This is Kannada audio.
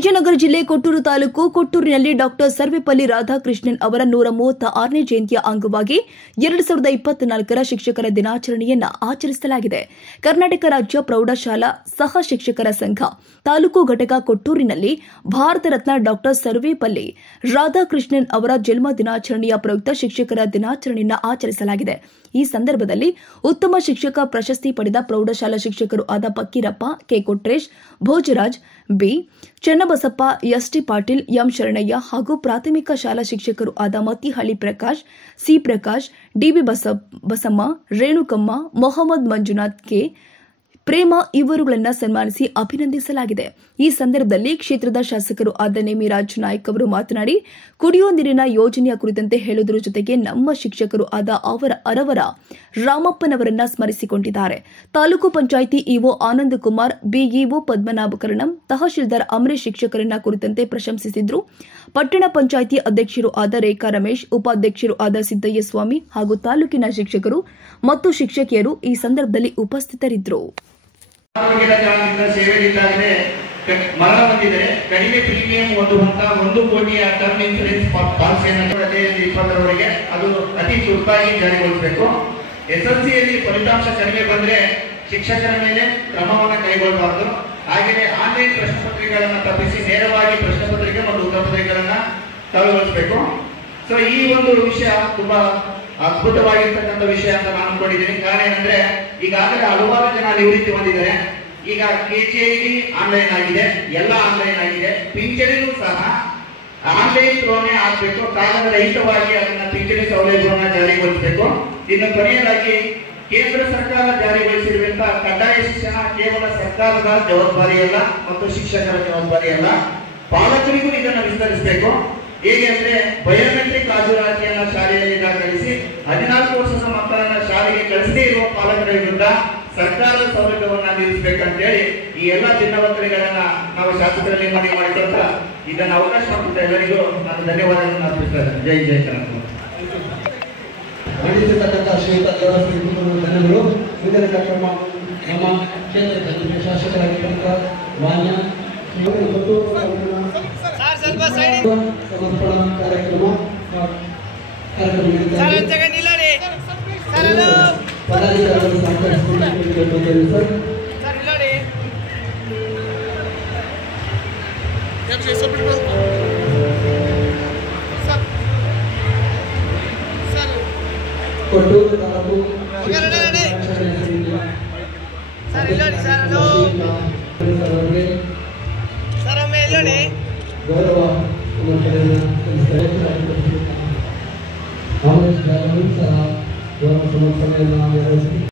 ವಿಜಯನಗರ ಜಿಲ್ಲೆ ಕೊಟ್ಟೂರು ತಾಲೂಕು ಕೊಟ್ಟೂರಿನಲ್ಲಿ ಡಾಕ್ಟರ್ ಸರ್ವೇಪಲ್ಲಿ ರಾಧಾಕೃಷ್ಣನ್ ಅವರ 136ನೇ ಜಯಂತಿಯ ಅಂಗವಾಗಿ 2024ರ ಶಿಕ್ಷಕರ ದಿನಾಚರಣೆಯನ್ನು ಆಚರಿಸಲಾಗಿದೆ. ಕರ್ನಾಟಕ ರಾಜ್ಯ ಪ್ರೌಢಶಾಲಾ ಸಹ ಶಿಕ್ಷಕರ ಸಂಘ ತಾಲೂಕು ಘಟಕ ಕೊಟ್ಟೂರಿನಲ್ಲಿ ಭಾರತ ರತ್ನ ಡಾಕ್ಟರ್ ಸರ್ವೇಪಲ್ಲಿ ರಾಧಾಕೃಷ್ಣನ್ ಅವರ ಜನ್ಮ ದಿನಾಚರಣೆಯ ಪ್ರಯುಕ್ತ ಶಿಕ್ಷಕರ ದಿನಾಚರಣೆಯನ್ನು ಆಚರಿಸಲಾಗಿದೆ. ಈ ಸಂದರ್ಭದಲ್ಲಿ ಉತ್ತಮ ಶಿಕ್ಷಕ ಪ್ರಶಸ್ತಿ ಪಡೆದ ಪ್ರೌಢಶಾಲಾ ಶಿಕ್ಷಕರು ಆದ Pakkirappa, K. Kotresh, Bhojaraj, B. Channabasappa, ST. Patil, M. Sharanayya ಹಾಗೂ ಪ್ರಾಥಮಿಕ ಶಾಲಾ ಶಿಕ್ಷಕರು ಆದ Mattihalli Prakash, C. Prakash, DB. Basamma, Renukamma, Mohammed Manjunath, K. ಪ್ರೇಮ ಇವರುಗಳನ್ನು ಸನ್ಮಾನಿಸಿ ಅಭಿನಂದಿಸಲಾಗಿದೆ. ಈ ಸಂದರ್ಭದಲ್ಲಿ ಕ್ಷೇತ್ರದ ಶಾಸಕರು ಆದ ನೇಮಿರಾಜ್ ನಾಯ್ಕ್ ಅವರು ಮಾತನಾಡಿ, ಕುಡಿಯುವ ನೀರಿನ ಯೋಜನೆಯ ಕುರಿತಂತೆ ಹೇಳುವುದರ ಜೊತೆಗೆ ನಮ್ಮ ಶಿಕ್ಷಕರು ಆದ ಅರವರ ರಾಮಪ್ಪನವರನ್ನ ಸ್ಮರಿಸಿಕೊಂಡಿದ್ದಾರೆ. ತಾಲೂಕು ಪಂಚಾಯಿತಿ ಇಒ ಆನಂದ್ ಕುಮಾರ್, ಬಿಇಒ ಪದ್ಮನಾಭಕರಣಂ, ತಹಶೀಲ್ದಾರ್ ಅಮರೇಶ್ ಶಿಕ್ಷಕರನ್ನ ಕುರಿತಂತೆ ಪ್ರಶಂಸಿಸಿದ್ರು. ಪಟ್ಟಣ ಪಂಚಾಯಿತಿ ಅಧ್ಯಕ್ಷರು ಆದ ರೇಖಾ ರಮೇಶ್, ಉಪಾಧ್ಯಕ್ಷರು ಆದ ಸಿದ್ದಯ್ಯ ಸ್ವಾಮಿ ಹಾಗೂ ತಾಲೂಕಿನ ಶಿಕ್ಷಕರು ಮತ್ತು ಶಿಕ್ಷಕಿಯರು ಈ ಸಂದರ್ಭದಲ್ಲಿ ಉಪಸ್ಥಿತರಿದ್ದರು. ಮರಣ ಹೊಂದಿದೆ. ಕಡಿಮೆ ಪ್ರೀಮಿಯಂ ಒಂದು ಹಂತ 1 ಕೋಟಿಯ ಟರ್ಮ್ ಇನ್ಸೂರೆನ್ಸ್ ಪಾಲಿಸಿಯನ್ನು 2020ರವರೆಗೆ ಅದು ಅತಿ ಚುರುಕಾಗಿ ಜಾರಿಗೊಳಿಸಬೇಕು. ಎಸ್ಎಲ್ಸಿಯಲ್ಲಿ ಫಲಿತಾಂಶ ಕಡಿಮೆ ಬಂದ್ರೆ ಶಿಕ್ಷಕರ ಮೇಲೆ ಕ್ರಮವನ್ನು ಕೈಗೊಳ್ಳಬಾರದು. ಹಾಗೆಯೇ ಆನ್ಲೈನ್ ಪ್ರಶ್ನೆ ಪತ್ರಿಕೆಗಳನ್ನು ತಪ್ಪಿಸಿ ನೇರವಾಗಿ ಪ್ರಶ್ನೆ ಪತ್ರಿಕೆ ಮತ್ತು ಉತ್ತರ ಪತ್ರಿಕೆಗಳನ್ನು ತಳಗೊಳಿಸಬೇಕು. ಸೊ ಈ ಒಂದು ವಿಷಯ ತುಂಬಾ ಅದ್ಭುತವಾಗಿರ್ತಕ್ಕಂಥ ವಿಷಯ ಅಂತ ನಾನು ಅನ್ಕೊಂಡಿದ್ದೀನಿ. ಕಾರಣ ಏನಂದ್ರೆ ಈಗಾಗಲೇ ಹಲವಾರು ಜನ ನಿವೃತ್ತಿ ಹೊಂದಿದ್ದಾರೆ. ಈಗ ಕೆಜಿಐಡಿ ಆನ್ಲೈನ್ ಆಗಿದೆ, ಎಲ್ಲ ಆನ್ಲೈನ್ ಆಗಿದೆ. ಪಿಂಚಣಿನೂ ಸಹ ಆನ್ಲೈನ್ ಥ್ರೋನೇ ಆಗಬೇಕು. ಕಾಗದ ರಹಿತವಾಗಿ ಅದನ್ನ ಪಿಂಚಣಿ ಸೌಲಭ್ಯವನ್ನು ಜಾರಿಗೊಳಿಸಬೇಕು. ಇನ್ನು ಕೊನೆಯದಾಗಿ ಕೇಂದ್ರ ಸರ್ಕಾರ ಜಾರಿಗೊಳಿಸಿರುವಂತಹ ಕಡ್ಡಾಯ ಶಿಕ್ಷಣ ಕೇವಲ ಸರ್ಕಾರದ ಜವಾಬ್ದಾರಿಯಲ್ಲ ಮತ್ತು ಶಿಕ್ಷಕರ ಜವಾಬ್ದಾರಿಯಲ್ಲ, ಪಾಲಕರಿಗೂ ಇದನ್ನು ವಿಸ್ತರಿಸಬೇಕು. ಹೇಗೆ ಅಂದ್ರೆ ಬಯೋಮೆಟ್ರಿಕ್ ಹಾಜರಾತಿಯನ್ನು ಶಾಲೆಯಲ್ಲಿ ದಾಖಲಿಸಿ 14 ವರ್ಷದ ಮಕ್ಕಳನ್ನ ಶಾಲೆಗೆ ಕಳಿಸದೇ ಇರುವ ಪಾಲಕರ ವಿರುದ್ಧ ಸರ್ಕಾರದ ಸೌಲಭ್ಯವನ್ನ ನಿಲ್ಲಿಸಬೇಕಂತ ಹೇಳಿ ಈ ಎಲ್ಲ ಭಿನ್ನಮಕ್ಕಳಿಗಳನ್ನ ನಾವು ಶಾಸಕರಲ್ಲಿ ಮನವಿ ಮಾಡಿಕೊಳ್ತಾ ಇದನ್ನು ಅವಕಾಶ ಮಾಡಿಕೊಟ್ಟ ಎಲ್ಲರಿಗೂ ನಾನು ಧನ್ಯವಾದಗಳನ್ನು ಅರ್ಪಿಸ್ತೇನೆ. ಜೈ ಜೈ ಕರ್ನಾಟಕ. ಧನ್ಯವಾದಗಳು. ಇದರ ಕಾರ್ಯಕ್ರಮ ನಮ್ಮ ಕ್ಷೇತ್ರದ ಶಾಸಕರಾಗಿರುವಂತ ಮಾನ್ಯ ಕೊಟ್ಟೂರು ತಾಲೂಕು ಗೌರವ ಸಮರ್ಪಣೆಯನ್ನು